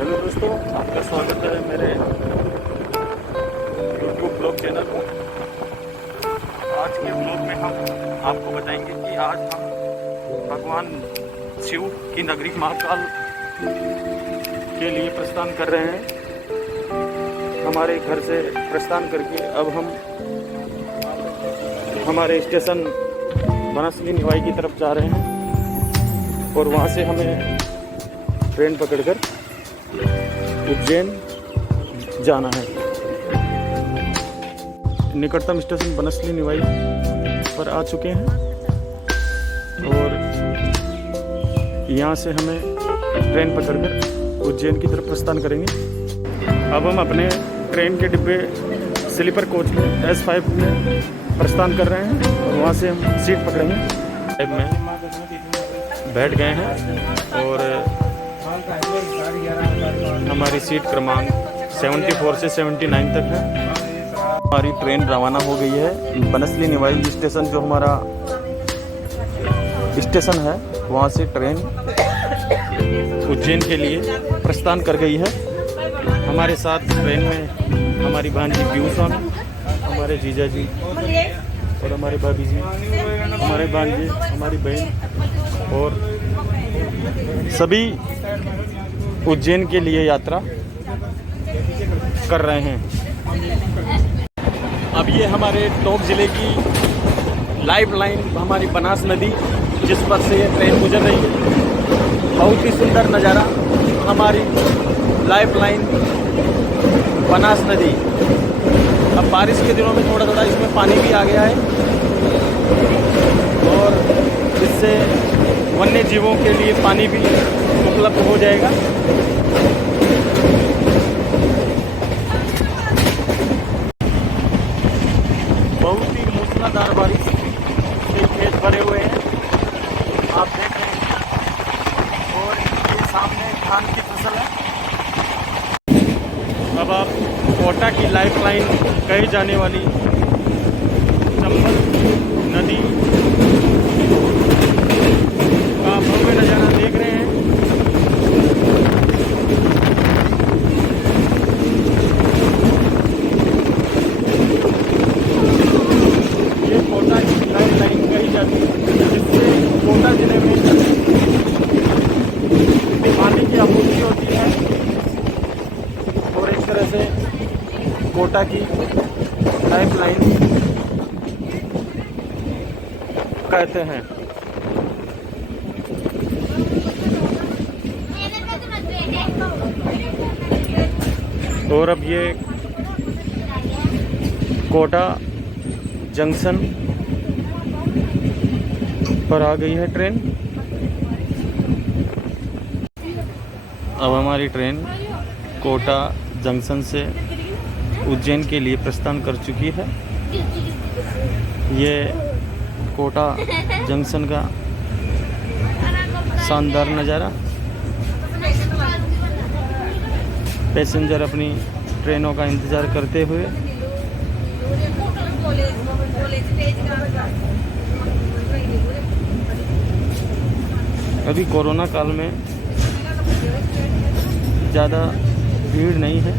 Hello दोस्तों, आपका स्वागत है मेरे यूट्यूब ब्लॉग चैनल पर। आज के ब्लॉग में हम आपको बताएंगे कि आज हम भगवान शिव की नगरी महाकाल के लिए प्रस्थान कर रहे हैं। हमारे घर से प्रस्थान करके अब हम हमारे स्टेशन बनसली निवाई की तरफ जा रहे हैं और वहाँ से हमें ट्रेन पकड़कर उज्जैन जाना है। निकटतम स्टेशन बनसली निवाई पर आ चुके हैं और यहाँ से हमें ट्रेन पकड़कर उज्जैन की तरफ प्रस्थान करेंगे। अब हम अपने ट्रेन के डिब्बे स्लीपर कोच में S5 में प्रस्थान कर रहे हैं और वहाँ से हम सीट पकड़ेंगे। में बैठ गए हैं और हमारी सीट क्रमांक 74 से 79 तक है। हमारी ट्रेन रवाना हो गई है। बनसली निवाई स्टेशन जो हमारा स्टेशन है वहाँ से ट्रेन उज्जैन के लिए प्रस्थान कर गई है। हमारे साथ ट्रेन में हमारी भांजी पीयू स्वामी, हमारे जीजा जी और हमारे भाभी जी, हमारे भांजे, हमारी बहन और सभी उज्जैन के लिए यात्रा कर रहे हैं। अब ये हमारे टोंक ज़िले की लाइफ लाइन हमारी बनास नदी जिस पर से ये ट्रेन गुजर रही है। बहुत ही सुंदर नज़ारा हमारी लाइफ लाइन बनास नदी। अब बारिश के दिनों में थोड़ा थोड़ा इसमें पानी भी आ गया है और इससे वन्य जीवों के लिए पानी भी उपलब्ध हो जाएगा। बहुत ही मूसलाधार बारिश से खेत भरे हुए हैं, आप देख रहे हैं, और ये सामने धान की फसल है। अब आप कोटा की लाइफ लाइन कही जाने वाली चंबल नदी का भव्य नज़ारा देख रहे हैं। ये कोटा की लाइफ लाइन कही जाती है जिससे कोटा जिले में पानी की आपूर्ति होती है और एक तरह से कोटा की लाइफ लाइन कहते हैं। और अब ये कोटा जंक्शन पर आ गई है ट्रेन। अब हमारी ट्रेन कोटा जंक्शन से उज्जैन के लिए प्रस्थान कर चुकी है। ये कोटा जंक्शन का शानदार नज़ारा। पैसेंजर अपनी ट्रेनों का इंतज़ार करते हुए अभी कोरोना काल में ज़्यादा भीड़ नहीं है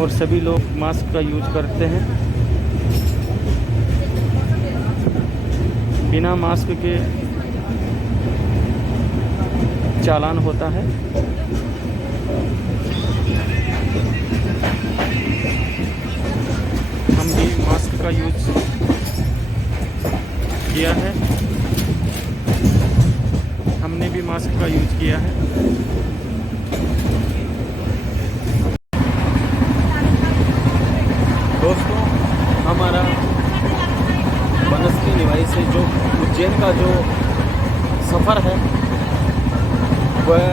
और सभी लोग मास्क का यूज करते हैं। बिना मास्क के चालान होता है। हम भी मास्क का यूज किया है। हमने भी मास्क का यूज किया है। दोस्तों, हमारा बनसली निवाई से जो उज्जैन का जो सफ़र है वह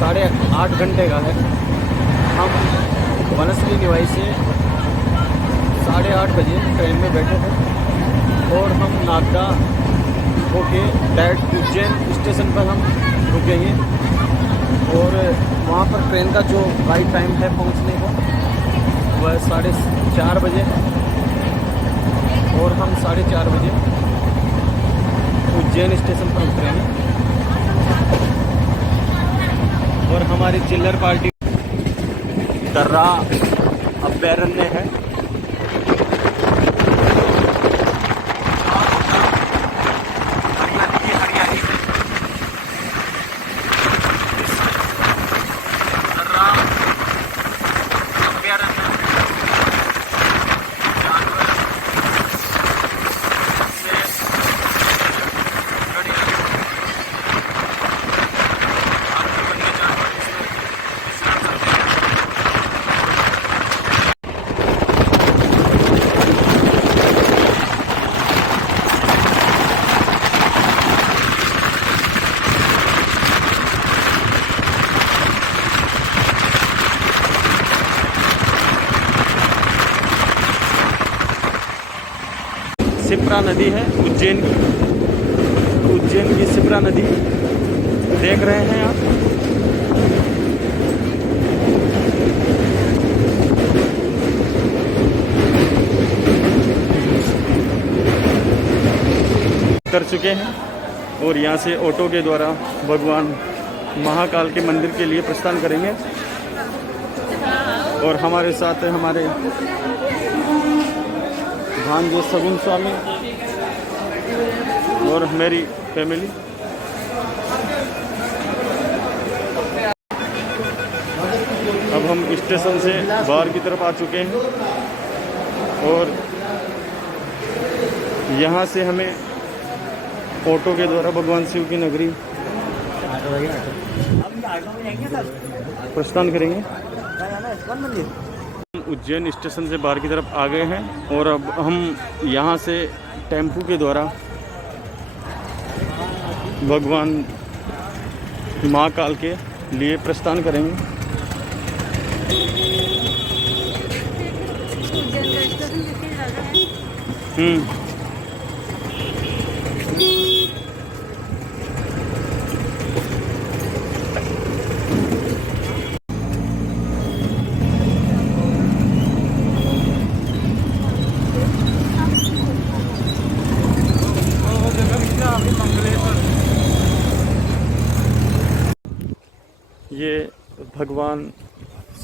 8.5 घंटे का है। हम बनसली निवाई से 8:30 बजे ट्रेन में बैठे थे और हम नागदा होके डायरेक्ट उज्जैन स्टेशन पर हम रुकेंगे और वहाँ पर ट्रेन का जो राइट टाइम है पहुँचने का वह 4:30 बजे है और हम 4:30 बजे उज्जैन स्टेशन पर उतरेंगे। और हमारी चिल्लर पार्टी दर्रा अभयारण्य है। सिप्रा नदी है उज्जैन की सिप्रा नदी देख रहे हैं आप। कर चुके हैं और यहाँ से ऑटो के द्वारा भगवान महाकाल के मंदिर के लिए प्रस्थान करेंगे। और हमारे साथ हमारे भांजे सगुन स्वामी और मेरी फैमिली। अब हम स्टेशन से बाहर की तरफ आ चुके हैं और यहाँ से हमें ऑटो के द्वारा भगवान शिव की नगरी प्रस्थान करेंगे। उज्जैन स्टेशन से बाहर की तरफ आ गए हैं और अब हम यहाँ से टेम्पू के द्वारा भगवान महाकाल के लिए प्रस्थान करेंगे। ये भगवान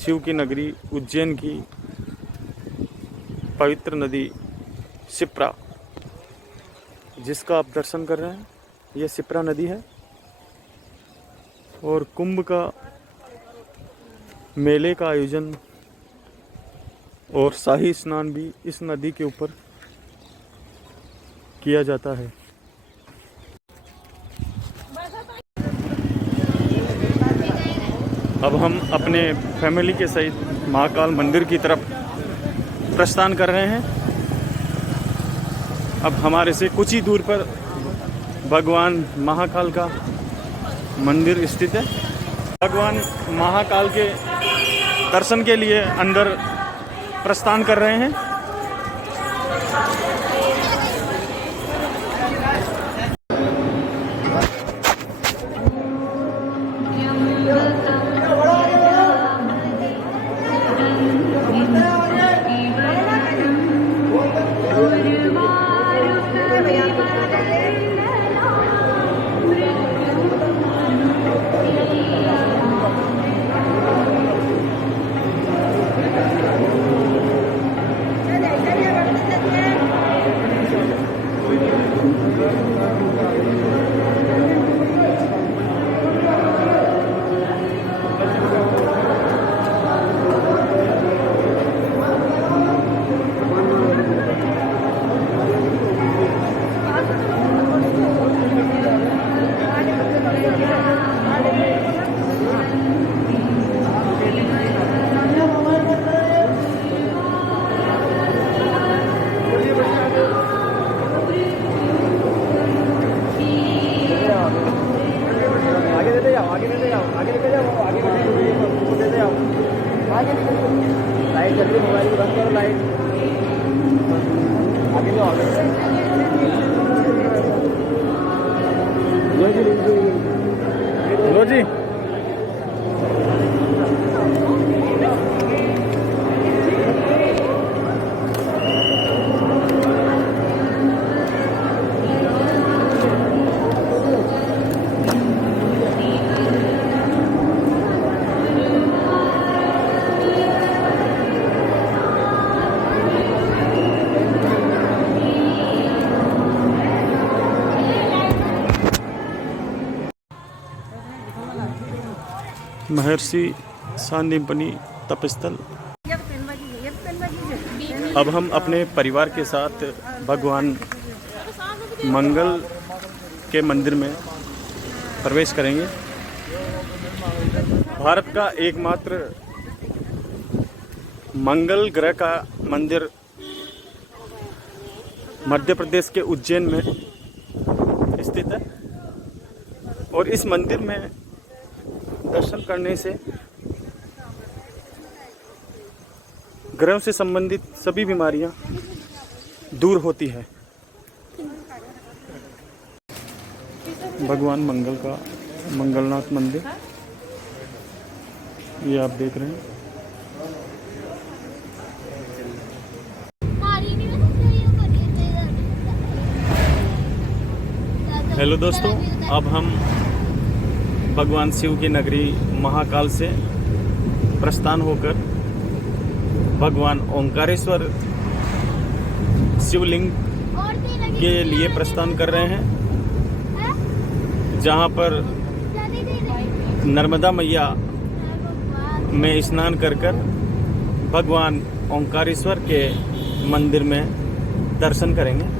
शिव की नगरी उज्जैन की पवित्र नदी सिप्रा, जिसका आप दर्शन कर रहे हैं, ये सिप्रा नदी है। और कुंभ का मेले का आयोजन और शाही स्नान भी इस नदी के ऊपर किया जाता है। अब हम अपने फैमिली के सहित महाकाल मंदिर की तरफ प्रस्थान कर रहे हैं। अब हमारे से कुछ ही दूर पर भगवान महाकाल का मंदिर स्थित है। भगवान महाकाल के दर्शन के लिए अंदर प्रस्थान कर रहे हैं। लाइट जल्दी मोबाइल को बंद करो, लाइट आगे जाओ, लो जी। महर्षि सांदीपनि तपस्थल। अब हम अपने परिवार के साथ भगवान मंगल के मंदिर में प्रवेश करेंगे। भारत का एकमात्र मंगल ग्रह का मंदिर मध्य प्रदेश के उज्जैन में स्थित है और इस मंदिर में दर्शन करने से ग्रहों से संबंधित सभी बीमारियां दूर होती है। भगवान मंगल का मंगलनाथ मंदिर ये आप देख रहे हैं। हेलो दोस्तों, अब हम भगवान शिव की नगरी महाकाल से प्रस्थान होकर भगवान ओंकारेश्वर शिवलिंग के लिए प्रस्थान कर रहे हैं, जहां पर नर्मदा मैया में स्नान कर भगवान ओंकारेश्वर के मंदिर में दर्शन करेंगे।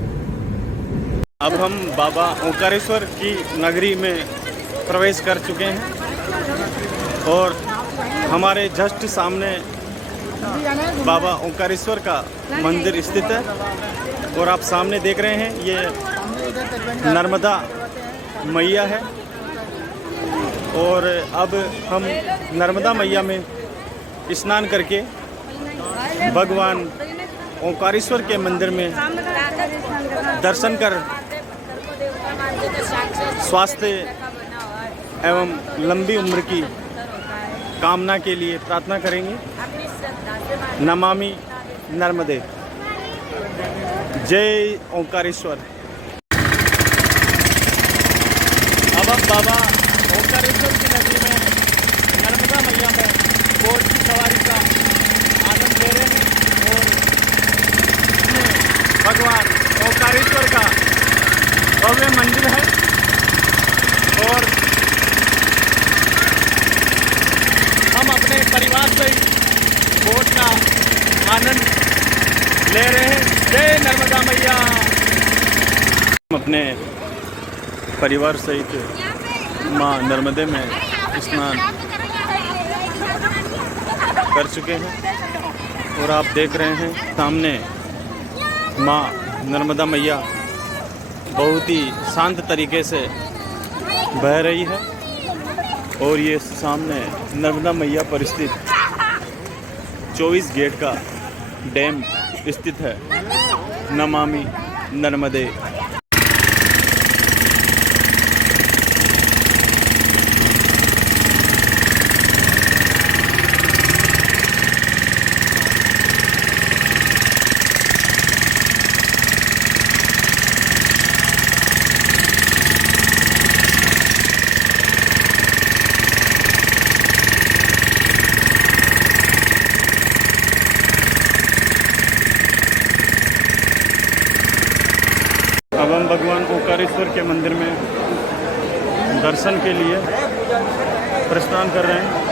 अब हम बाबा ओंकारेश्वर की नगरी में प्रवेश कर चुके हैं और हमारे जस्ट सामने बाबा ओंकारेश्वर का मंदिर स्थित है और आप सामने देख रहे हैं ये नर्मदा मैया है। और अब हम नर्मदा मैया में स्नान करके भगवान ओंकारेश्वर के मंदिर में दर्शन कर स्वास्थ्य एवं लंबी उम्र की कामना के लिए प्रार्थना करेंगे। नमामि नर्मदे। जय ओंकारेश्वर। अब हम बाबा ओंकारेश्वर की नगरी में नर्मदा मैया में बोट की सवारी का आनंद ले रहे हैं और भगवान ओंकारेश्वर का भव्य मंदिर है और हम अपने परिवार सहित बोट का आनंद ले रहे हैं। जय नर्मदा मैया। हम अपने परिवार सहित माँ नर्मदे में स्नान कर चुके हैं और आप देख रहे हैं सामने माँ नर्मदा मैया बहुत ही शांत तरीके से बह रही है और ये सामने नर्मदा मैया पर स्थित 24 गेट का डैम स्थित है। नमामि नर्मदे। अब हम भगवान ओंकारेश्वर के मंदिर में दर्शन के लिए प्रस्थान कर रहे हैं।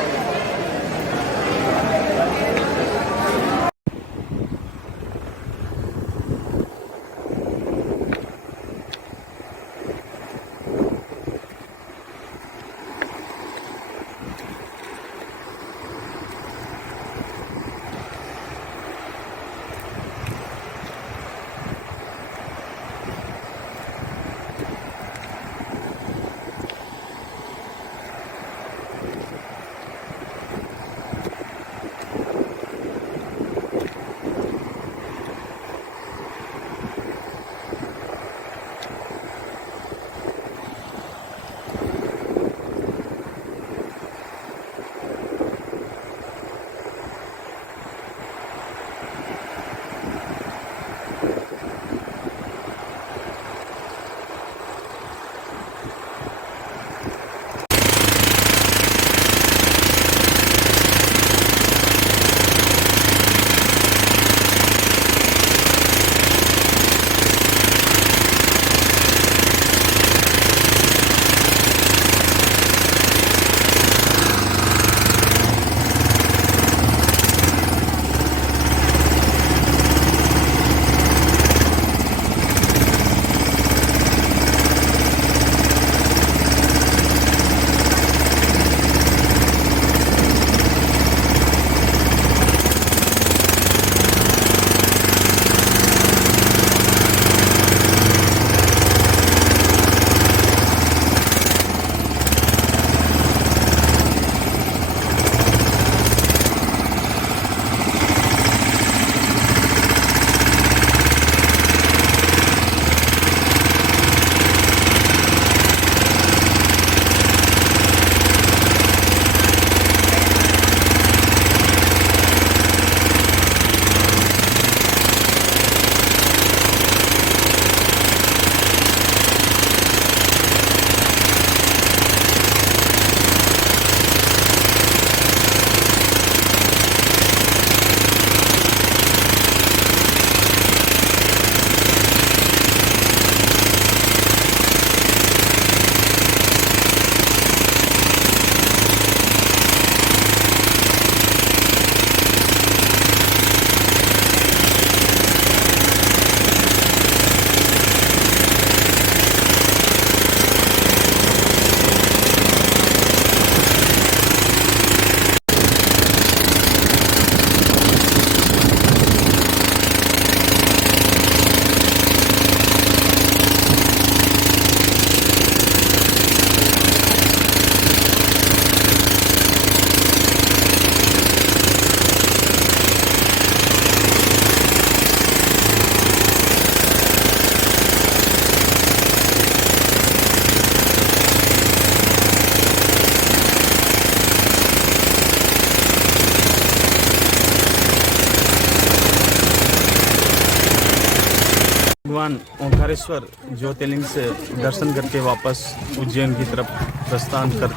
भगवान ओंकारेश्वर ज्योतिर्लिंग से दर्शन करके वापस उज्जैन की तरफ प्रस्थान कर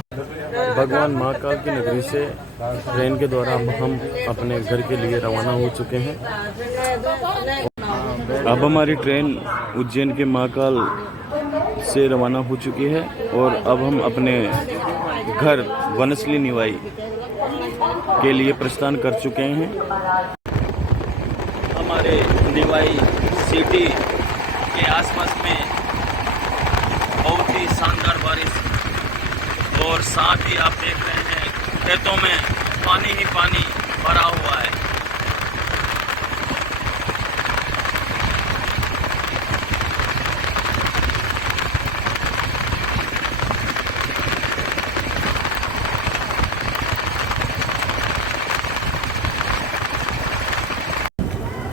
भगवान महाकाल की नगरी से ट्रेन के द्वारा हम अपने घर के लिए रवाना हो चुके हैं। अब हमारी ट्रेन उज्जैन के महाकाल से रवाना हो चुकी है और अब हम अपने घर वनसली निवाई के लिए प्रस्थान कर चुके हैं। हमारे निवाई सिटी के आसपास में बहुत ही शानदार बारिश और साथ ही आप देख रहे हैं खेतों में पानी ही पानी भरा हुआ है।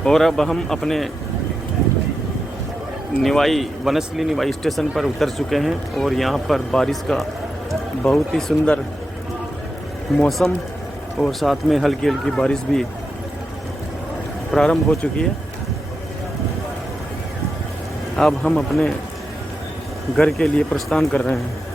और अब हम अपने वनसली निवाई स्टेशन पर उतर चुके हैं और यहाँ पर बारिश का बहुत ही सुंदर मौसम और साथ में हल्की हल्की बारिश भी प्रारंभ हो चुकी है। अब हम अपने घर के लिए प्रस्थान कर रहे हैं।